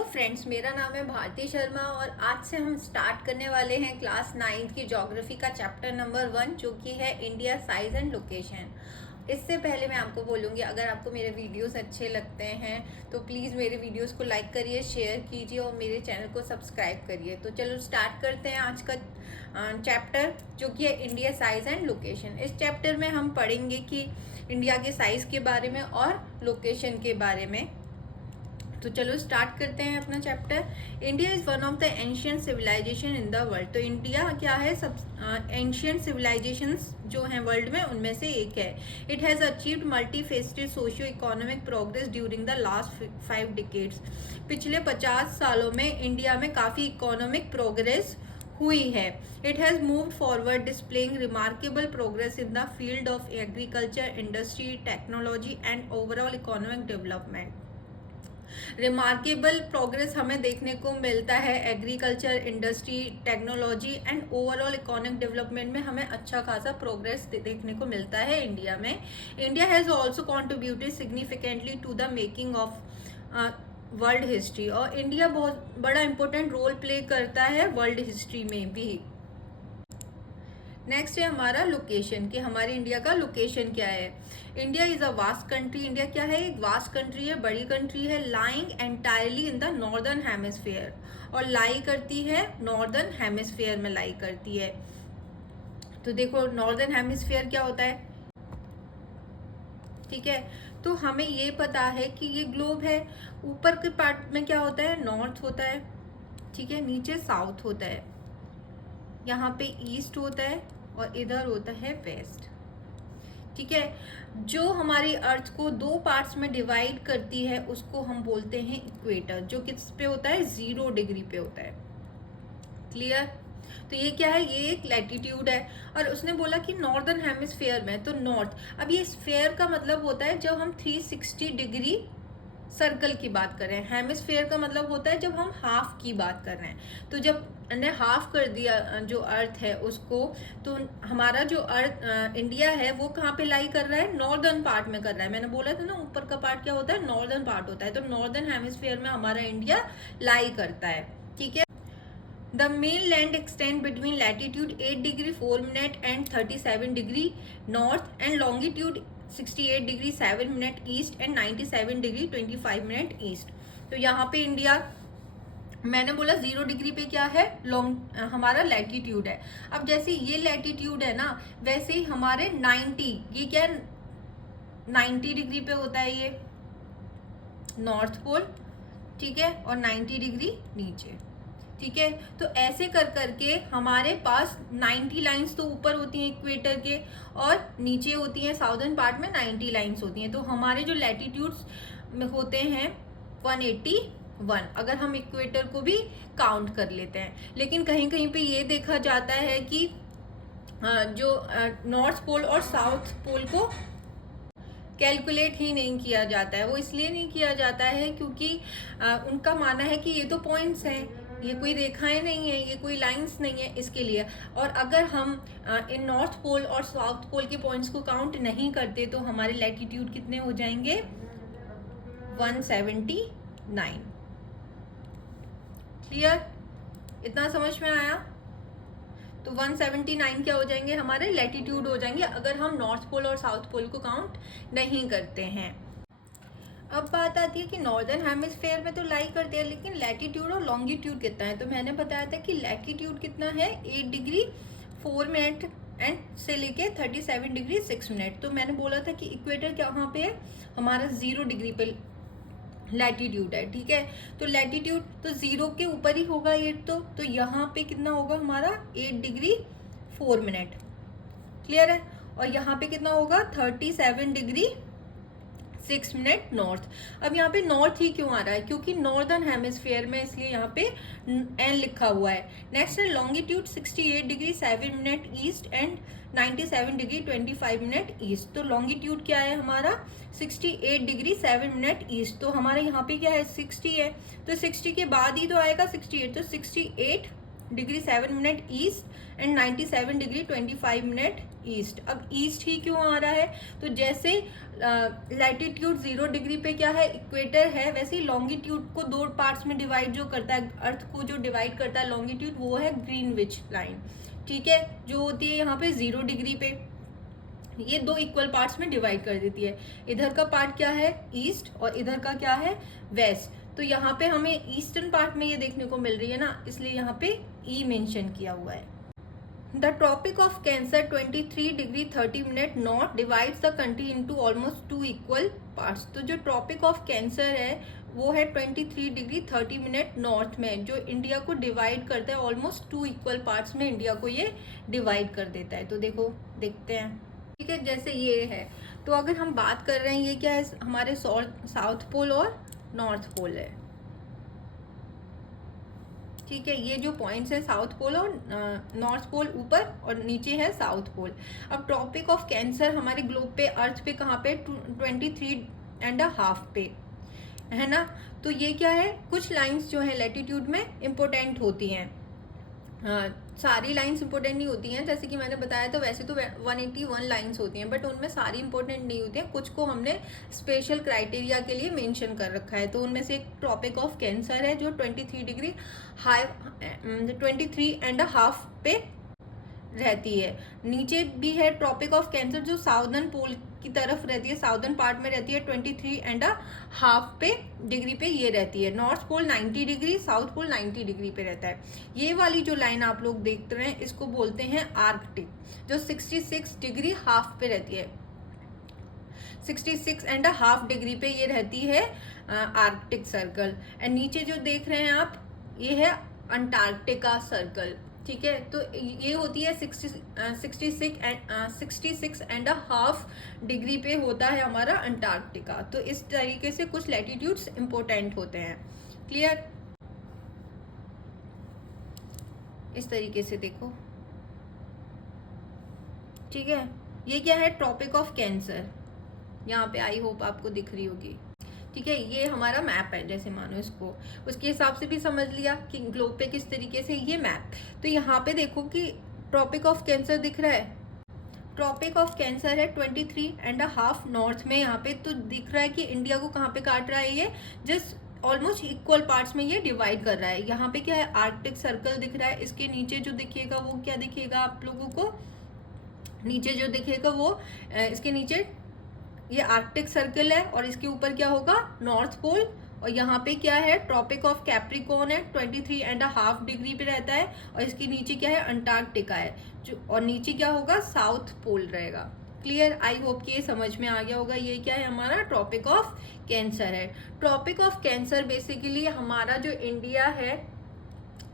Hello friends, मेरा नाम है भारती शर्मा और आज से हम स्टार्ट करने वाले हैं क्लास 9th की ज्योग्राफी का चैप्टर नंबर 1 जो कि है इंडिया साइज एंड लोकेशन। इससे पहले मैं आपको बोलूँगी, अगर आपको मेरे वीडियोस अच्छे लगते हैं तो प्लीज़ मेरे वीडियोस को लाइक करिए, शेयर कीजिए और मेरे चैनल को सब्सक्राइब करिए। तो चलो स्टार्ट करते हैं आज का चैप्टर जो कि है इंडिया साइज एंड लोकेशन। इस चैप्टर में हम पढ़ेंगे कि इंडिया के साइज़ के बारे में और लोकेशन के बारे में। तो चलो स्टार्ट करते हैं अपना chapter. India is one of the ancient civilization in the world. तो इंडिया क्या है, सब एंशियंट सिविलाइजेशंस जो हैं वर्ल्ड में उनमें से एक है। It has achieved multi faceted socio economic progress during the last 5 decades. पिछले 50 सालों में इंडिया में काफ़ी इकोनॉमिक प्रोग्रेस हुई है। It has moved forward displaying remarkable progress in the field of agriculture, industry, technology and overall economic development. Remarkable progress हमें देखने को मिलता है agriculture, industry, technology and overall economic development में हमें अच्छा खासा प्रोग्रेस देखने को मिलता है इंडिया में। India has also contributed significantly to the making of world history. और इंडिया बहुत बड़ा इंपॉर्टेंट रोल प्ले करता है वर्ल्ड हिस्ट्री में भी। नेक्स्ट है हमारा लोकेशन, कि हमारे इंडिया का लोकेशन क्या है। India is a vast country. India क्या है, एक वास्ट कंट्री है, बड़ी कंट्री है, lying entirely in the northern hemisphere. और लाई करती है नॉर्दर्न हेमिस्फीयर में लाई करती है। तो देखो नॉर्दर्न हेमिस्फीयर क्या होता है, ठीक है। तो हमें ये पता है कि ये ग्लोब है। ऊपर के पार्ट में क्या होता है, नॉर्थ होता है, ठीक है, नीचे साउथ होता है, यहाँ पे ईस्ट होता है और इधर होता है वेस्ट, ठीक है। जो हमारी अर्थ को 2 पार्ट्स में डिवाइड करती है उसको हम बोलते हैं इक्वेटर, जो किस पे होता है, 0 डिग्री पे होता है। क्लियर। तो ये क्या है, ये एक लैटिट्यूड है। और उसने बोला कि नॉर्दर्न हेमिस्फीयर में, तो नॉर्थ। अब ये स्फीयर का मतलब होता है जब हम 360 डिग्री सर्कल की बात कर रहे हैं। हेमिस्फीयर का मतलब होता है जब हम हाफ की बात कर रहे हैं। तो जब ने हाफ कर दिया जो अर्थ है उसको, तो हमारा जो अर्थ इंडिया है वो कहाँ पे लाई कर रहा है, नॉर्दर्न पार्ट में कर रहा है। मैंने बोला था ना ऊपर का पार्ट क्या होता है, नॉर्दर्न पार्ट होता है। तो नॉर्दर्न हेमिस्फीयर में हमारा इंडिया लाई करता है, ठीक है। The mainland extend between latitude 8 degree 4 minute and 37 degree north and longitude 68 degree 7 minute east and 97 degree 25 minute east। तो यहाँ पे इंडिया, मैंने बोला 0 डिग्री पे क्या है, हमारा लैटिट्यूड है। अब जैसे ये लैटिट्यूड है ना, वैसे ही हमारे 90, ये क्या 90 डिग्री पे होता है ये नॉर्थ पोल, ठीक है, और 90 डिग्री नीचे, ठीक है। तो ऐसे कर करके हमारे पास 90 लाइंस तो ऊपर होती हैं इक्वेटर के, और नीचे होती हैं साउदर्न पार्ट में 90 लाइंस होती हैं। तो हमारे जो लैटिट्यूड्स में होते हैं 181, अगर हम इक्वेटर को भी काउंट कर लेते हैं। लेकिन कहीं कहीं पे ये देखा जाता है कि जो नॉर्थ पोल और साउथ पोल को कैलकुलेट ही नहीं किया जाता है। वो इसलिए नहीं किया जाता है क्योंकि उनका मानना है कि ये तो पॉइंट्स हैं, ये कोई रेखाएं नहीं है, ये कोई लाइंस नहीं है, इसके लिए। और अगर हम इन नॉर्थ पोल और साउथ पोल के पॉइंट्स को काउंट नहीं करते तो हमारे लैटिट्यूड कितने हो जाएंगे, 179। क्लियर, इतना समझ में आया। तो 179 क्या हो जाएंगे, हमारे लैटिट्यूड हो जाएंगे अगर हम नॉर्थ पोल और साउथ पोल को काउंट नहीं करते हैं। अब बात आती है कि नॉर्दर्न हेमिस्फीयर में तो लाई करते हैं, लेकिन लैटिट्यूड और लॉन्गिट्यूड कितना है। तो मैंने बताया था कि लैटिट्यूड कितना है, 8 डिग्री 4 मिनट एंड से लेके 37 डिग्री 6 मिनट। तो मैंने बोला था कि इक्वेटर कहाँ पे है, हमारा 0 डिग्री पे लैटिट्यूड है, ठीक है। तो लैटिट्यूड तो 0 के ऊपर ही होगा 8, तो यहाँ पे कितना होगा हमारा 8 डिग्री 4 मिनट। क्लियर है। और यहाँ पे कितना होगा 37 डिग्री 6 मिनट नॉर्थ। अब यहाँ पे नॉर्थ ही क्यों आ रहा है, क्योंकि नॉर्दर्न हेमिस्फीयर में, इसलिए यहाँ पे एन लिखा हुआ है। नेक्स्ट है longitude 68 degree 7 minute east and 97 degree 25 minute east. तो लॉन्गिट्यूड क्या है हमारा 68 डिग्री 7 मिनट ईस्ट। तो हमारे यहाँ पे क्या है 60 है, तो 60 के बाद ही तो आएगा 68, तो 68 degree 7 minute east and 97 degree 25 minute east. अब ईस्ट ही क्यों आ रहा है, तो जैसे लैटिट्यूड 0 डिग्री पे क्या है, इक्वेटर है, वैसे ही लॉन्गिट्यूड को दो पार्ट्स में डिवाइड जो करता है, अर्थ को जो डिवाइड करता है लॉन्गिट्यूड, वो है ग्रीनविच लाइन, ठीक है, जो होती है यहाँ पे 0 डिग्री पे, ये दो इक्वल पार्ट्स में डिवाइड कर देती है। इधर का पार्ट क्या है, ईस्ट, और इधर का क्या है, वेस्ट। तो यहाँ पे हमें ईस्टर्न पार्ट में ये देखने को मिल रही है ना, इसलिए यहाँ पे ई मेंशन किया हुआ है। The tropic of cancer 23 degree 30 minute north divides the country into almost 2 equal parts. तो जो ट्रॉपिक ऑफ कैंसर है वो है 23 डिग्री 30 मिनट नॉर्थ में, जो इंडिया को डिवाइड करता है ऑलमोस्ट 2 इक्वल पार्ट्स में, इंडिया को ये डिवाइड कर देता है। तो देखो देखते हैं, ठीक है, जैसे ये है। तो अगर हम बात कर रहे हैं, ये क्या है, हमारे साउथ पोल और नॉर्थ पोल है, ठीक है, ये जो पॉइंट्स है साउथ पोल और नॉर्थ पोल ऊपर, और नीचे है साउथ पोल। अब ट्रॉपिक ऑफ कैंसर हमारे ग्लोब पे, अर्थ पे कहाँ पे, 23.5 पे है ना। तो ये क्या है, कुछ लाइंस जो है लैटिट्यूड में इम्पोर्टेंट होती हैं, सारी लाइंस इंपॉर्टेंट नहीं होती हैं, जैसे कि मैंने बताया तो वैसे तो 181 लाइंस होती हैं, बट उनमें सारी इंपॉर्टेंट नहीं होती हैं, कुछ को हमने स्पेशल क्राइटेरिया के लिए मेंशन कर रखा है। तो उनमें से एक ट्रॉपिक ऑफ कैंसर है जो 23 डिग्री 23.5 पे रहती है। नीचे भी है ट्रॉपिक ऑफ कैंसर जो साउदर्न पोल की तरफ रहती है, साउदर्न पार्ट में रहती है, 23.5 पे डिग्री पे ये रहती है। North pole 90 degree, south pole 90 degree पे रहता है। ये वाली जो लाइन आप लोग देख रहे हैं इसको बोलते हैं आर्कटिक, जो 66 डिग्री हाफ पे रहती है, 66.5 डिग्री पे ये रहती है आर्कटिक सर्कल। एंड नीचे जो देख रहे हैं आप, ये है अंटार्कटिका सर्कल, ठीक है। तो ये होती है 66.5 डिग्री पे होता है हमारा अंटार्कटिका। तो इस तरीके से कुछ लैटिट्यूड्स इंपॉर्टेंट होते हैं, क्लियर। इस तरीके से देखो, ठीक है। ये क्या है, ट्रॉपिक ऑफ कैंसर, यहाँ पे आई होप आपको दिख रही होगी, ठीक है। ये हमारा मैप है, जैसे मानो इसको उसके हिसाब से भी समझ लिया कि ग्लोब पे किस तरीके से ये मैप। तो यहाँ पे देखो कि ट्रॉपिक ऑफ कैंसर दिख रहा है, ट्रॉपिक ऑफ कैंसर है 23.5 नॉर्थ में, यहाँ पे तो दिख रहा है कि इंडिया को कहाँ पे काट रहा है, ये जस्ट ऑलमोस्ट इक्वल पार्ट्स में ये डिवाइड कर रहा है। यहाँ पे क्या है, आर्कटिक सर्कल दिख रहा है, इसके नीचे जो दिखेगा वो क्या दिखेगा आप लोगों को, नीचे जो दिखेगा वो इसके नीचे ये आर्कटिक सर्कल है, और इसके ऊपर क्या होगा, नॉर्थ पोल, और यहाँ पे क्या है, ट्रॉपिक ऑफ कैप्रिकॉर्न है, 23.5 डिग्री पे रहता है, और इसके नीचे क्या है, अंटार्कटिका है, जो और नीचे क्या होगा, साउथ पोल रहेगा, क्लियर। आई होप कि ये समझ में आ गया होगा। ये क्या है, हमारा ट्रॉपिक ऑफ कैंसर है। ट्रॉपिक ऑफ कैंसर बेसिकली हमारा जो इंडिया है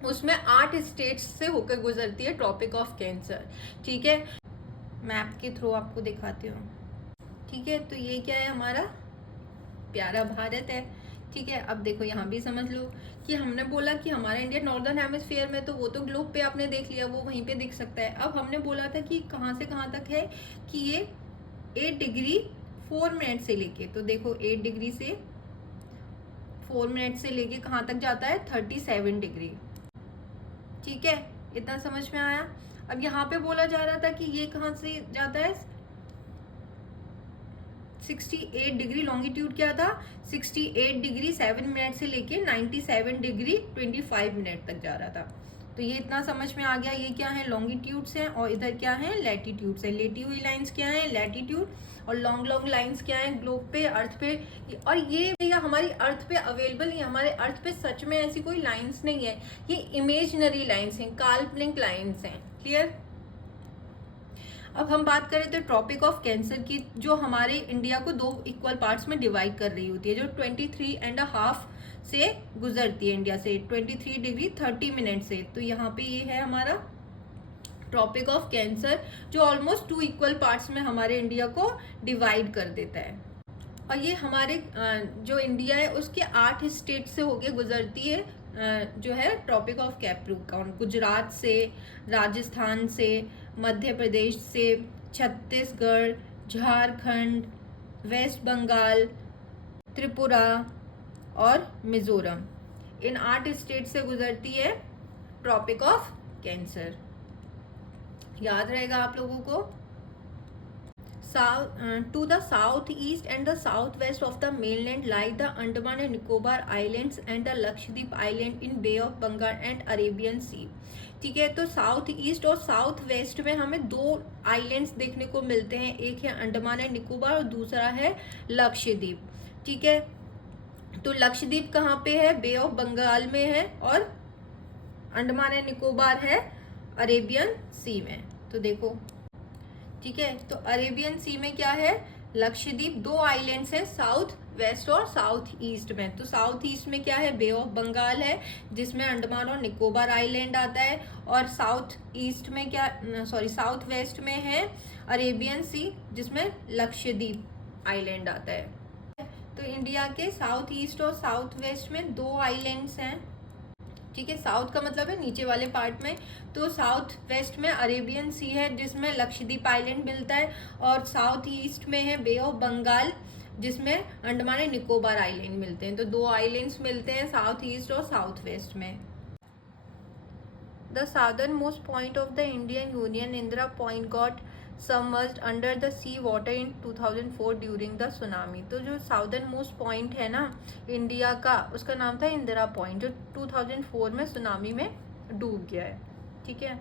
उसमें 8 स्टेट्स से होकर गुजरती है ट्रॉपिक ऑफ कैंसर, ठीक है। मैप के थ्रू आपको दिखाती हूँ, ठीक है। तो ये क्या है, हमारा प्यारा भारत है, ठीक है। अब देखो यहाँ भी समझ लो कि हमने बोला कि हमारा इंडिया नॉर्दर्न हेमिस्फीयर में, तो वो तो ग्लोब पे आपने देख लिया, वो वहीं पे दिख सकता है। अब हमने बोला था कि कहाँ से कहाँ तक है, कि ये 8 डिग्री 4 मिनट से लेके, तो देखो 8 डिग्री से 4 मिनट से लेके कहाँ तक जाता है, 37 डिग्री, ठीक है। इतना समझ में आया। अब यहाँ पे बोला जा रहा था कि ये कहाँ से जाता है, 68 डिग्री, लॉन्गिट्यूड क्या था, 68 डिग्री 7 मिनट से लेके 97 डिग्री 25 मिनट तक जा रहा था। तो ये इतना समझ में आ गया। ये क्या है, लॉन्गिट्यूड्स हैं, और इधर क्या है, लैटिट्यूड्स है। लेटी हुई लाइंस क्या है, लैटिट्यूड, और लॉन्ग लॉन्ग लाइंस क्या है, ग्लोब पे, अर्थ पे। और ये भैया हमारी अर्थ पे अवेलेबल नहीं है, हमारे अर्थ पे सच में ऐसी कोई लाइंस नहीं है, ये इमेजनरी लाइंस हैं, काल्पनिक लाइंस हैं, क्लियर। अब हम बात करें तो ट्रॉपिक ऑफ कैंसर की, जो हमारे इंडिया को 2 इक्वल पार्ट्स में डिवाइड कर रही होती है, जो 23.5 से गुजरती है इंडिया से, 23 डिग्री 30 मिनट से। तो यहाँ पे ये है हमारा ट्रॉपिक ऑफ कैंसर, जो ऑलमोस्ट 2 इक्वल पार्ट्स में हमारे इंडिया को डिवाइड कर देता है। और ये हमारे जो इंडिया है उसके 8 स्टेट से होके गुजरती है, जो है ट्रॉपिक ऑफ कैप्रिकॉर्न, गुजरात से, राजस्थान से, मध्य प्रदेश से, छत्तीसगढ़, झारखंड, वेस्ट बंगाल, त्रिपुरा और मिजोरम, इन 8 स्टेट से गुजरती है ट्रॉपिक ऑफ कैंसर। याद रहेगा आप लोगों को। To the southeast and the southwest of the mainland lie the Andaman and Nicobar Islands and the Lakshadweep Island in Bay of Bengal and Arabian Sea। ठीक है, तो साउथ ईस्ट और south west में हमें दो आइलैंड्स देखने को मिलते हैं, एक है अंडमान एंड निकोबार और दूसरा है लक्षद्वीप। ठीक है, तो लक्षद्वीप कहाँ पे है? बे ऑफ बंगाल में है, और अंडमान एंड निकोबार है अरेबियन सी में। तो देखो, ठीक है, तो अरेबियन सी में क्या है? लक्षद्वीप। दो आइलैंड्स हैं साउथ वेस्ट और साउथ ईस्ट में। तो साउथ ईस्ट में क्या है? बे ऑफ बंगाल है जिसमें अंडमान और निकोबार आइलैंड आता है, और साउथ ईस्ट में क्या, सॉरी, साउथ वेस्ट में है अरेबियन सी जिसमें लक्षद्वीप आइलैंड आता है। तो इंडिया के साउथ ईस्ट और साउथ वेस्ट में दो आइलैंड्स हैं। ठीक है, साउथ का मतलब है नीचे वाले पार्ट में, तो साउथ वेस्ट में अरेबियन सी है जिसमें लक्षद्वीप आइलैंड मिलता है, और साउथ ईस्ट में है बे ऑफ बंगाल जिसमें अंडमान एंड निकोबार आइलैंड मिलते हैं। तो दो आइलैंड्स मिलते हैं साउथ ईस्ट और साउथ वेस्ट में। The southernmost point of the Indian union, Indira point, got submerged under the sea water in 2004 during the tsunami. तो जो साउदर्न मोस्ट पॉइंट है ना इंडिया का, उसका नाम था इंदिरा पॉइंट, जो 2004 में सुनामी में डूब गया है। ठीक है,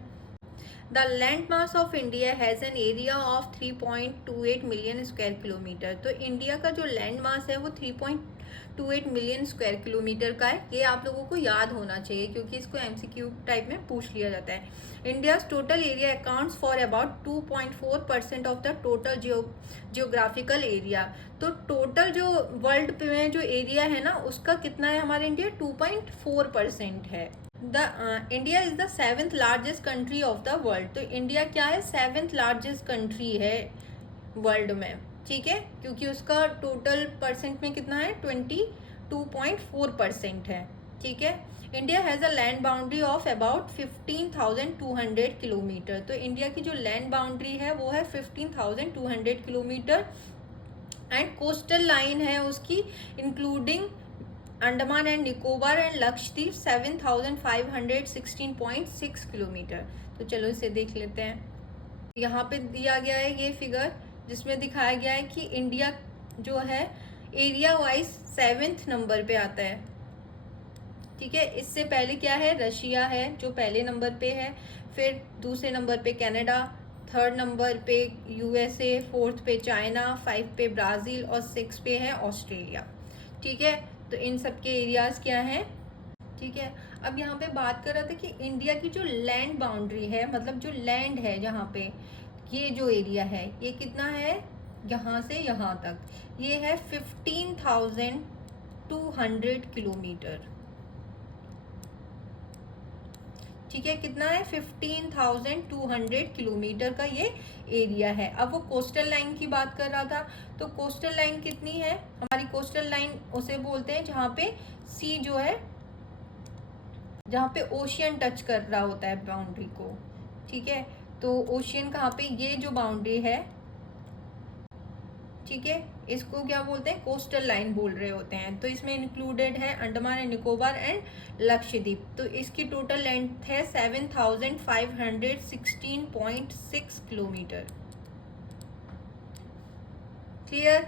the land mass of India has an area of 3.28 million square kilometre. तो इंडिया का जो लैंड मास है वो 3.28 मिलियन स्क्वायर किलोमीटर का है। ये आप लोगों को याद होना चाहिए क्योंकि इसको एमसीक्यू टाइप में पूछ लिया जाता है। India total area accounts for about 2.4% of the total geographical area. तो टोटल जो वर्ल्ड में जो एरिया है ना उसका कितना है हमारे इंडिया? 2.4% है। India is the 7th largest country of the world. तो इंडिया क्या है? 7th लार्जेस्ट कंट्री है वर्ल्ड में। ठीक है, क्योंकि उसका टोटल परसेंट में कितना है? 22.4% है। ठीक है, India has a land boundary of about 15,200 kilometre. तो इंडिया की जो लैंड बाउंड्री है वो है 15,200 किलोमीटर, एंड कोस्टल लाइन है उसकी including Andaman and Nicobar and Lakshadweep 7,516.6 kilometre. तो चलो इसे देख लेते हैं। यहाँ पे दिया गया है ये फिगर जिसमें दिखाया गया है कि इंडिया जो है एरिया वाइज 7th नंबर पे आता है। ठीक है, इससे पहले क्या है? रशिया है जो पहले नंबर पे है, फिर दूसरे नंबर पे कनाडा, 3rd नंबर पे यूएसए, 4th पे चाइना, 5 पे ब्राज़ील और 6 पे है ऑस्ट्रेलिया। ठीक है, तो इन सब के एरियाज क्या हैं? ठीक है, अब यहाँ पे बात कर रहा था कि इंडिया की जो लैंड बाउंड्री है, मतलब जो लैंड है जहाँ पे ये जो एरिया है ये कितना है? यहाँ से यहाँ तक ये है 15,200 किलोमीटर। ठीक है, कितना है? 15,200 किलोमीटर का ये एरिया है। अब वो कोस्टल लाइन की बात कर रहा था, तो कोस्टल लाइन कितनी है हमारी? कोस्टल लाइन उसे बोलते हैं जहाँ पे सी जो है, जहाँ पे ओशियन टच कर रहा होता है बाउंड्री को। ठीक है, तो ओशियन कहाँ पे? ये जो बाउंड्री है, ठीक है, इसको क्या बोलते हैं? कोस्टल लाइन बोल रहे होते हैं। तो इसमें इंक्लूडेड है अंडमान एंड निकोबार एंड लक्षद्वीप। तो इसकी टोटल लेंथ है 7,516.6 kilometre. Clear?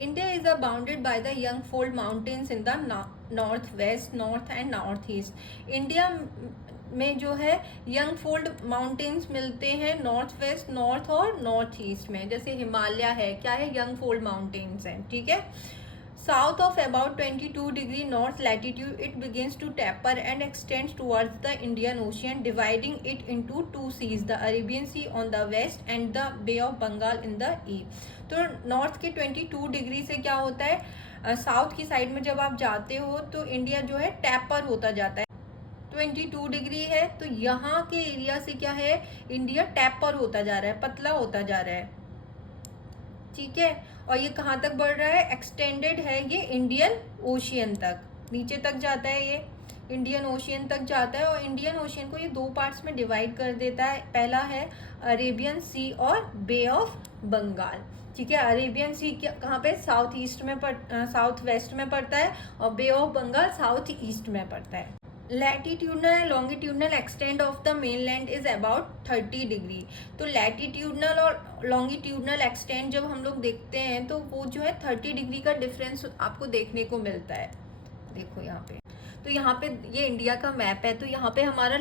India is bounded by the young fold mountains in the north west, north and north east. India में जो है यंगफोल्ड माउंटेन्स मिलते हैं नॉर्थ वेस्ट, नॉर्थ और नॉर्थ ईस्ट में। जैसे हिमालय है, क्या है? यंगफोल्ड माउंटेन्स हैं। ठीक है, south of about 22 degree north latitude it begins to taper and extends towards the Indian ocean, dividing it into 2 seas, the Arabian sea on the west and the bay of Bengal in the east. तो north के 22 degree से क्या होता है? South की side में जब आप जाते हो तो इंडिया जो है टैपर होता जाता है। 22 डिग्री है तो यहाँ के एरिया से क्या है? इंडिया टैपर होता जा रहा है, पतला होता जा रहा है। ठीक है, और ये कहाँ तक बढ़ रहा है? एक्सटेंडेड है ये इंडियन ओशियन तक, नीचे तक जाता है, ये इंडियन ओशियन तक जाता है। और इंडियन ओशियन को ये 2 पार्ट्स में डिवाइड कर देता है। पहला है अरेबियन सी और बे ऑफ बंगाल। ठीक है, अरेबियन सी कहाँ पे? साउथ वेस्ट में पड़ता है, और बे ऑफ बंगाल साउथ ईस्ट में पड़ता है। Latitudinal and longitudinal extend of the mainland is about 30 degree. तो लैटिट्यूडनल और लॉन्गिट्यूडनल एक्सटेंड जब हम लोग देखते हैं तो वो जो है 30 डिग्री का डिफरेंस आपको देखने को मिलता है। देखो यहाँ पे, तो यहाँ पे ये इंडिया का मैप है। तो यहाँ पे हमारा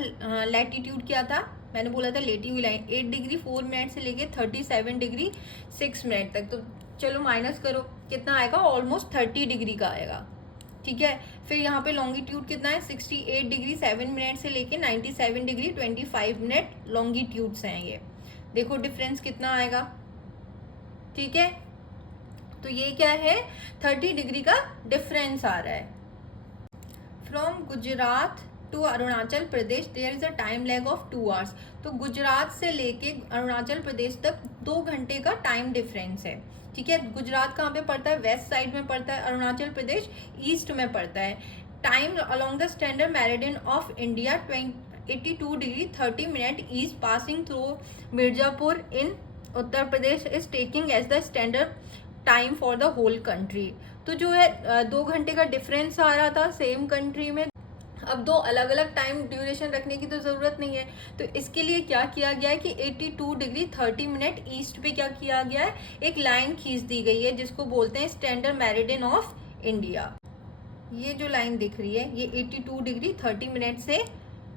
लैटिट्यूड क्या था, मैंने बोला था लेटी हुई लाइन 8 डिग्री 4 मिनट से लेके 37 डिग्री 6 मिनट तक। तो चलो माइनस करो, कितना आएगा, ऑलमोस्ट 30 डिग्री का आएगा। ठीक है, फिर यहाँ पे लॉन्गिट्यूड कितना है, 68 डिग्री 7 मिनट से लेके 97 डिग्री 25 मिनट लॉन्गिट्यूड्स हैं ये। देखो डिफरेंस कितना आएगा। ठीक है, तो ये क्या है, 30 डिग्री का डिफरेंस आ रहा है। From Gujarat to Arunachal Pradesh there is a time lag of 2 hours. तो गुजरात से लेके अरुणाचल प्रदेश तक 2 घंटे का टाइम डिफरेंस है। ठीक है, गुजरात कहाँ पे पड़ता है, वेस्ट साइड में पड़ता है, अरुणाचल प्रदेश ईस्ट में पड़ता है। Time along the standard meridian of India 82 degree 30 minute is passing through Mirzapur in Uttar Pradesh is taking as the standard time for the whole country. तो जो है 2 घंटे का डिफरेंस आ रहा था सेम कंट्री में। अब 2 अलग अलग टाइम ड्यूरेशन रखने की तो ज़रूरत नहीं है। तो इसके लिए क्या किया गया है कि 82 डिग्री 30 मिनट ईस्ट पे क्या किया गया है, एक लाइन खींच दी गई है जिसको बोलते हैं स्टैंडर्ड मेरिडियन ऑफ इंडिया। ये जो लाइन दिख रही है ये 82 डिग्री 30 मिनट से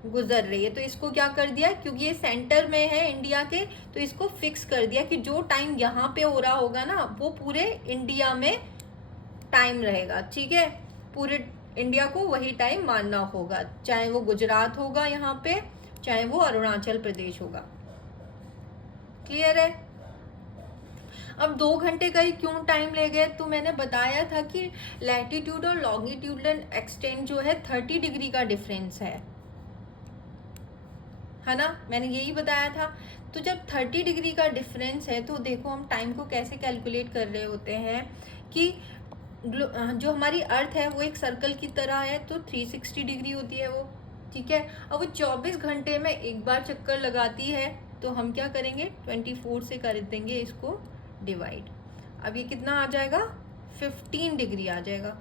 गुजर रही है। तो इसको क्या कर दिया, क्योंकि ये सेंटर में है इंडिया के, तो इसको फिक्स कर दिया कि जो टाइम यहाँ पे हो रहा होगा ना वो पूरे इंडिया में टाइम रहेगा। ठीक है, पूरे इंडिया को वही टाइम मानना होगा, चाहे वो गुजरात होगा यहाँ पे, चाहे वो अरुणाचल प्रदेश होगा। क्लियर है। अब 2 घंटे का ही क्यों टाइम ले गए, तो मैंने बताया था कि लैटिट्यूड और लॉन्गिट्यूडल एक्सटेंड जो है 30 डिग्री का डिफरेंस है ना, मैंने यही बताया था। तो जब 30 डिग्री का डिफरेंस है तो देखो हम टाइम को कैसे कैलकुलेट कर रहे होते हैं कि जो हमारी अर्थ है वो एक सर्कल की तरह है, तो 360 डिग्री होती है वो। ठीक है, अब वो 24 घंटे में एक बार चक्कर लगाती है, तो हम क्या करेंगे 24 से कर देंगे इसको डिवाइड। अब ये कितना आ जाएगा, 15 डिग्री आ जाएगा।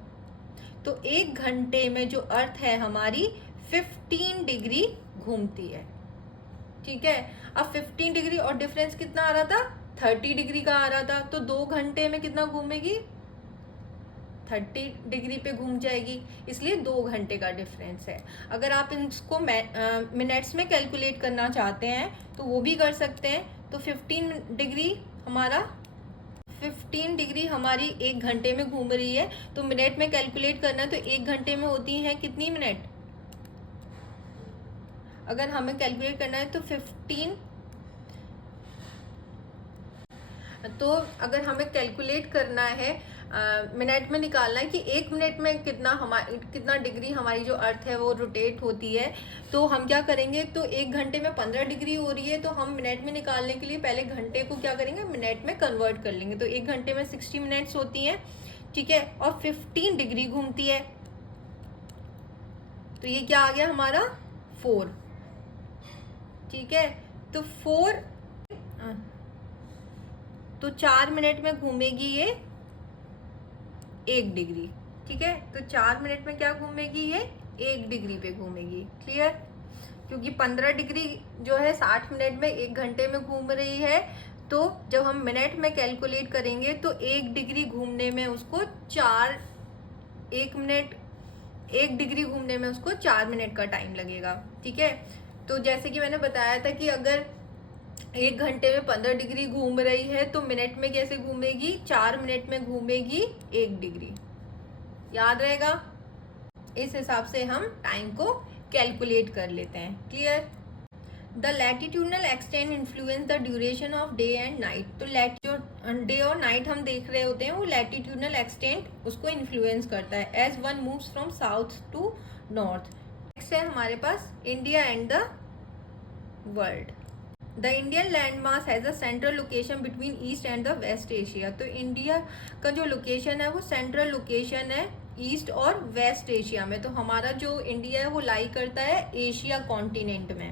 तो 1 घंटे में जो अर्थ है हमारी 15 डिग्री घूमती है। ठीक है, अब 15 डिग्री और डिफरेंस कितना आ रहा था, 30 डिग्री का आ रहा था। तो 2 घंटे में कितना घूमेगी, 30 डिग्री पे घूम जाएगी, इसलिए 2 घंटे का डिफरेंस है। अगर आप इसको मिनट्स में कैलकुलेट करना चाहते हैं तो वो भी कर सकते हैं। तो 15 डिग्री हमारी 1 घंटे में घूम रही है, तो मिनट में कैलकुलेट करना है तो 1 घंटे में होती है कितनी मिनट, अगर हमें कैलकुलेट करना है तो 15, तो अगर हमें कैलकुलेट करना है मिनट में निकालना है कि 1 मिनट में कितना डिग्री हमारी जो अर्थ है वो रोटेट होती है, तो हम क्या करेंगे, तो 1 घंटे में 15 डिग्री हो रही है, तो हम मिनट में निकालने के लिए पहले घंटे को क्या करेंगे, मिनट में कन्वर्ट कर लेंगे। तो 1 घंटे में 60 मिनट्स होती हैं। ठीक है, और 15 डिग्री घूमती है, तो ये क्या आ गया हमारा 4। ठीक है, तो 4 मिनट में घूमेगी ये 1 डिग्री। ठीक है, तो 4 मिनट में क्या घूमेगी, ये 1 डिग्री पे घूमेगी। क्लियर, क्योंकि 15 डिग्री जो है 60 मिनट में 1 घंटे में घूम रही है, तो जब हम मिनट में कैलकुलेट करेंगे तो 1 डिग्री घूमने में उसको 1 डिग्री घूमने में उसको 4 मिनट का टाइम लगेगा। ठीक है, तो जैसे कि मैंने बताया था कि अगर 1 घंटे में 15 डिग्री घूम रही है तो मिनट में कैसे घूमेगी, 4 मिनट में घूमेगी 1 डिग्री। याद रहेगा, इस हिसाब से हम टाइम को कैलकुलेट कर लेते हैं। Clear. The latitudinal extend influence the duration of day and night. तो जो डे और नाइट हम देख रहे होते हैं वो लैटिट्यूडनल एक्सटेंड उसको इन्फ्लुएंस करता है as one moves from south to north. Next है हमारे पास India and the world. The Indian land mass has a central location between east and the west Asia. तो इंडिया का जो लोकेशन है वो सेंट्रल लोकेशन है ईस्ट और वेस्ट एशिया में। तो हमारा जो इंडिया है वो लाई करता है एशिया कॉन्टिनेंट में।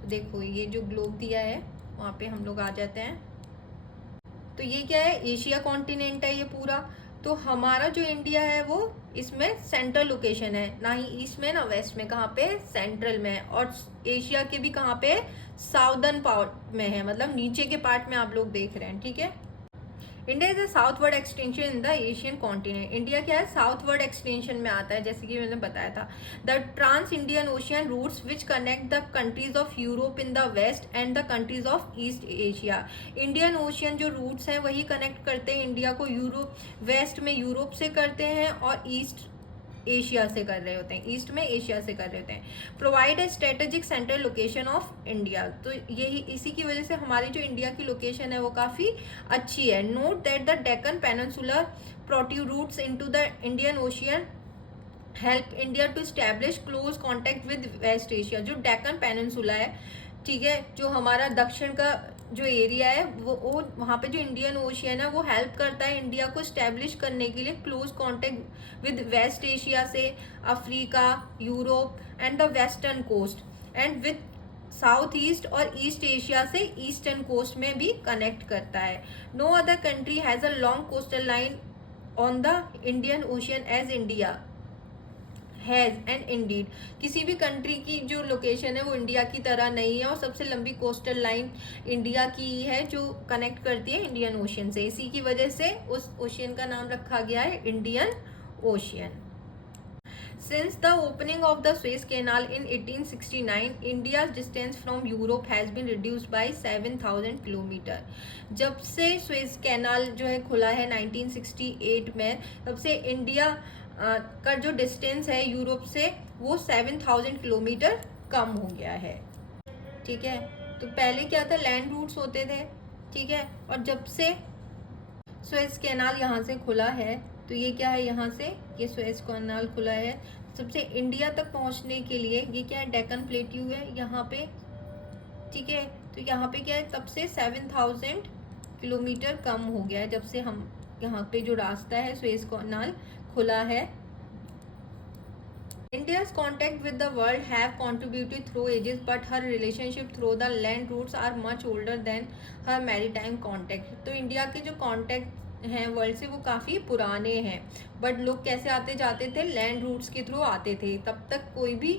तो देखो ये जो ग्लोब दिया है वहाँ पे हम लोग आ जाते हैं। तो ये क्या है, एशिया कॉन्टिनेंट है ये पूरा। तो हमारा जो इंडिया है वो इसमें सेंट्रल लोकेशन है, ना ही ईस्ट में ना वेस्ट में, कहाँ पे सेंट्रल में है। और एशिया के भी कहाँ पे, साउदर्न पार्ट में है, मतलब नीचे के पार्ट में आप लोग देख रहे हैं, ठीक है। India is a southward extension in the Asian continent. India क्या है, साउथवर्ड एक्सटेंशन में आता है, जैसे कि मैंने बताया था। The trans Indian ocean routes which connect the countries of Europe in the west and the countries of east Asia. Indian ocean जो रूट्स हैं वही कनेक्ट करते हैं इंडिया को, यूरोप वेस्ट में यूरोप से करते हैं और ईस्ट एशिया से कर रहे होते हैं, ईस्ट में एशिया से कर रहे होते हैं। Provide a strategic central location of India. तो यही इसी की वजह से हमारी जो इंडिया की लोकेशन है वो काफ़ी अच्छी है। Note that the Deccan peninsular protrudes into the Indian ocean help India to establish close contact with west Asia. जो डेक्कन पेनिनसुला है, ठीक है, जो हमारा दक्षिण का जो एरिया है वो वहाँ पे जो इंडियन ओशियन है वो हेल्प करता है इंडिया को स्टैब्लिश करने के लिए close contact with west Asia से, Africa, Europe and the western coast and with south east और ईस्ट एशिया से ईस्टर्न कोस्ट में भी कनेक्ट करता है। No other country has a long coastal line on the Indian ocean as India has and indeed. किसी भी country की जो लोकेशन है वो इंडिया की तरह नहीं है, और सबसे लंबी कोस्टल लाइन इंडिया की है जो कनेक्ट करती है इंडियन ओशियन से। इसी की वजह से उस ओशियन का नाम रखा गया है Indian ocean. Since the opening of the Suez Canal in 1869, India's distance from Europe has been reduced by 7,000 kilometre. जब से सुएज कैनाल जो है खुला है 1968 में, तब से इंडिया का जो डिस्टेंस है यूरोप से वो 7,000 किलोमीटर कम हो गया है, ठीक है। तो पहले क्या था, लैंड रूट्स होते थे, ठीक है, और जब से सुएज कैनाल यहाँ से खुला है, तो ये क्या है, यहाँ से ये सुएज कैनाल खुला है, सबसे इंडिया तक पहुँचने के लिए ये क्या है, डेक्कन प्लेट्यू है यहाँ पे, ठीक है। तो यहाँ पे क्या है, तब से 7,000 किलोमीटर कम हो गया है, जब से हम यहाँ पे जो रास्ता है सुएज कैनाल खुला है। India's contact with the world have contributed through ages, but her relationship through the land routes are much older than her maritime contact। तो इंडिया के जो कॉन्टैक्ट हैं वर्ल्ड से वो काफ़ी पुराने हैं, बट लोग कैसे आते जाते थे, लैंड रूट्स के थ्रू आते थे, तब तक कोई भी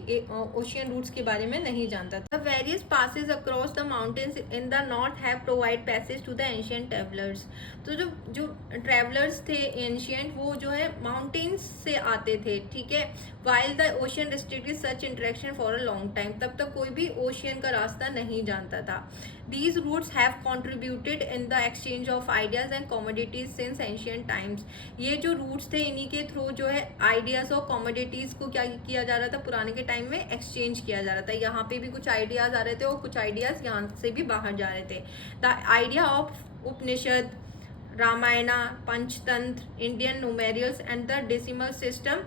ओशियन रूट्स के बारे में नहीं जानता था। Various passes across the mountains in the north have provide passage to the ancient travellers. तो जो ट्रेवलर्स थे एंशियंट, वो जो है माउंटेन्स से आते थे, ठीक है। While the ocean restricted such interaction for a long time, तब तक कोई भी ओशियन का रास्ता नहीं जानता था। These routes have contributed in the exchange of ideas and commodities since ancient times। ये जो रूट्स थे इन्हीं के थ्रू जो है आइडियाज और कॉमोडिटीज को क्या किया जा रहा था, पुराने के टाइम में एक्सचेंज किया जा रहा था। यहाँ पे भी कुछ आइडियाज आ रहे थे और कुछ आइडियाज यहाँ से भी बाहर जा रहे थे। The idea of Upanishad, Ramayana, Panchatantra, Indian numerals and the decimal system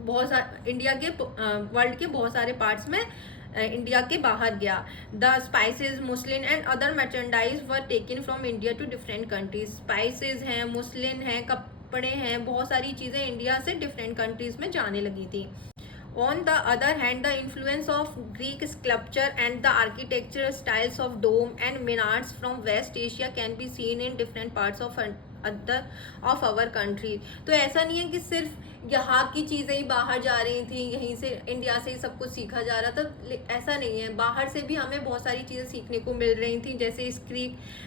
बहुत सारे इंडिया के वर्ल्ड के बहुत सारे पार्ट्स में इंडिया के बाहर गया। The spices, muslin and other merchandise were taken from India to different countries. Spices हैं, मुस्लिन हैं, कपड़े हैं, बहुत सारी चीज़ें इंडिया से डिफरेंट कंट्रीज में जाने लगी थी। On the other hand, the influence of Greek sculpture and the architectural styles of dome and minarets from West Asia can be seen in different parts of our country। तो ऐसा नहीं है कि सिर्फ यहाँ की चीज़ें ही बाहर जा रही थी, यहीं से इंडिया से ही सब कुछ सीखा जा रहा था, ऐसा नहीं है। बाहर से भी हमें बहुत सारी चीज़ें सीखने को मिल रही थी, जैसे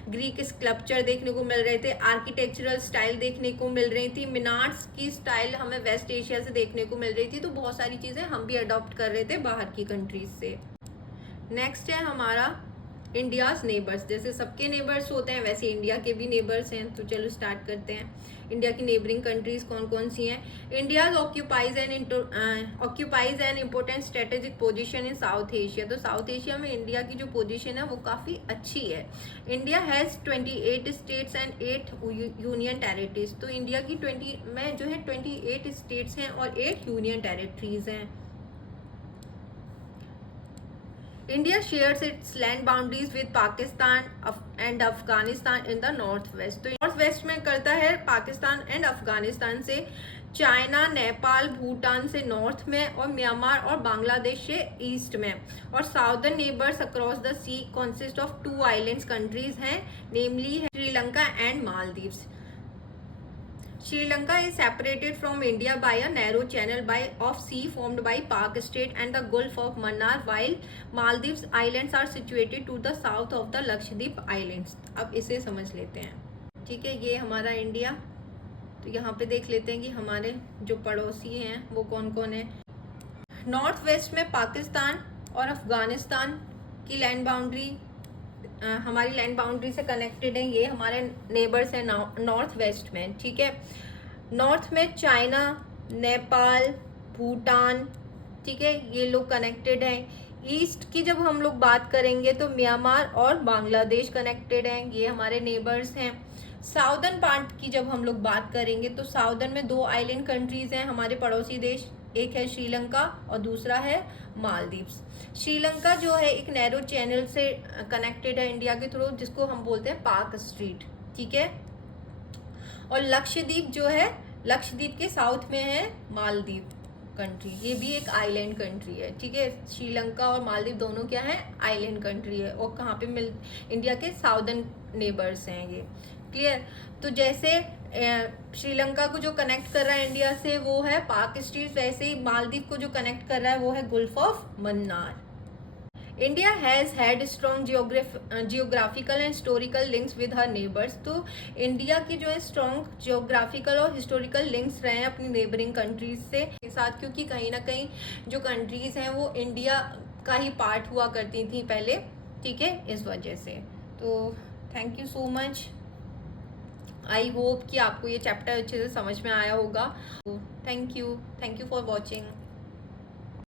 ग्रीक स्कल्पचर देखने को मिल रहे थे, आर्किटेक्चरल स्टाइल देखने को मिल रही थी, मिनार्ट्स की स्टाइल हमें वेस्ट एशिया से देखने को मिल रही थी। तो बहुत सारी चीज़ें हम भी अडॉप्ट कर रहे थे बाहर की कंट्रीज से। नेक्स्ट है हमारा इंडियाज़ नेबर्स। जैसे सबके नेबर्स होते हैं वैसे इंडिया के भी नेबर्स हैं। तो चलो स्टार्ट करते हैं। इंडिया की नेबरिंग कंट्रीज कौन कौन सी हैं। India occupies an important strategic position in south Asia. तो साउथ एशिया में इंडिया की जो पोजीशन है वो काफ़ी अच्छी है। India has 28 states and 8 union territories. तो इंडिया की 20 में जो है 28 स्टेट्स हैं और 8 यूनियन टेरिटरीज हैं। India shares its land boundaries with Pakistan and Afghanistan in the northwest। तो नॉर्थ वेस्ट में करता है पाकिस्तान एंड अफगानिस्तान से, चाइना, नेपाल, भूटान से नॉर्थ में, और म्यांमार और बांग्लादेश से ईस्ट में। और southern neighbours across the sea consist of 2 islands countries हैं, namely Sri Lanka and Maldives. Sri Lanka is separated from India by a narrow channel by of sea formed by Pak state and the Gulf of Mannar, while Maldives islands are situated to the south of the Lakshadweep islands. अब इसे समझ लेते हैं, ठीक है। ये हमारा India, तो यहाँ पे देख लेते हैं कि हमारे जो पड़ोसी हैं वो कौन कौन है। नॉर्थ वेस्ट में पाकिस्तान और अफगानिस्तान की लैंड बाउंड्री हमारी लैंड बाउंड्री से कनेक्टेड है। ये हमारे नेबर्स हैं नॉर्थ वेस्ट में, ठीक है। नॉर्थ में चाइना, नेपाल, भूटान, ठीक है, ये लोग कनेक्टेड हैं। ईस्ट की जब हम लोग बात करेंगे तो म्यांमार और बांग्लादेश कनेक्टेड हैं, ये हमारे नेबर्स हैं। साउदर्न पार्ट की जब हम लोग बात करेंगे तो साउदर्न में 2 आइलैंड कंट्रीज हैं हमारे पड़ोसी देश, एक है श्रीलंका और दूसरा है मालदीव्स। श्रीलंका जो है एक नैरो चैनल से कनेक्टेड है इंडिया के थ्रू, जिसको हम बोलते हैं पाक स्ट्रीट, ठीक है। और लक्षद्वीप जो है, लक्षद्वीप के साउथ में है मालदीव कंट्री, ये भी एक आइलैंड कंट्री है, ठीक है। श्रीलंका और मालदीव दोनों क्या है, आइलैंड कंट्री है, और कहाँ पे मिल इंडिया के साउदर्न नेबर्स हैं ये, क्लियर। तो जैसे श्रीलंका को जो कनेक्ट कर रहा है इंडिया से वो है पाक स्ट्रीट, वैसे ही मालदीव को जो कनेक्ट कर रहा है वो है Gulf of Mannar. India has had strong geographical and historical links with her neighbours. तो इंडिया की जो है स्ट्रॉन्ग जियोग्राफिकल और हिस्टोरिकल लिंक्स रहे हैं अपनी नेबरिंग कंट्रीज से साथ, क्योंकि कहीं ना कहीं जो कंट्रीज हैं वो इंडिया का ही पार्ट हुआ करती थी पहले, ठीक है, इस वजह से। तो thank you so much, I hope कि आपको ये चैप्टर अच्छे से समझ में आया होगा। Thank you for watching.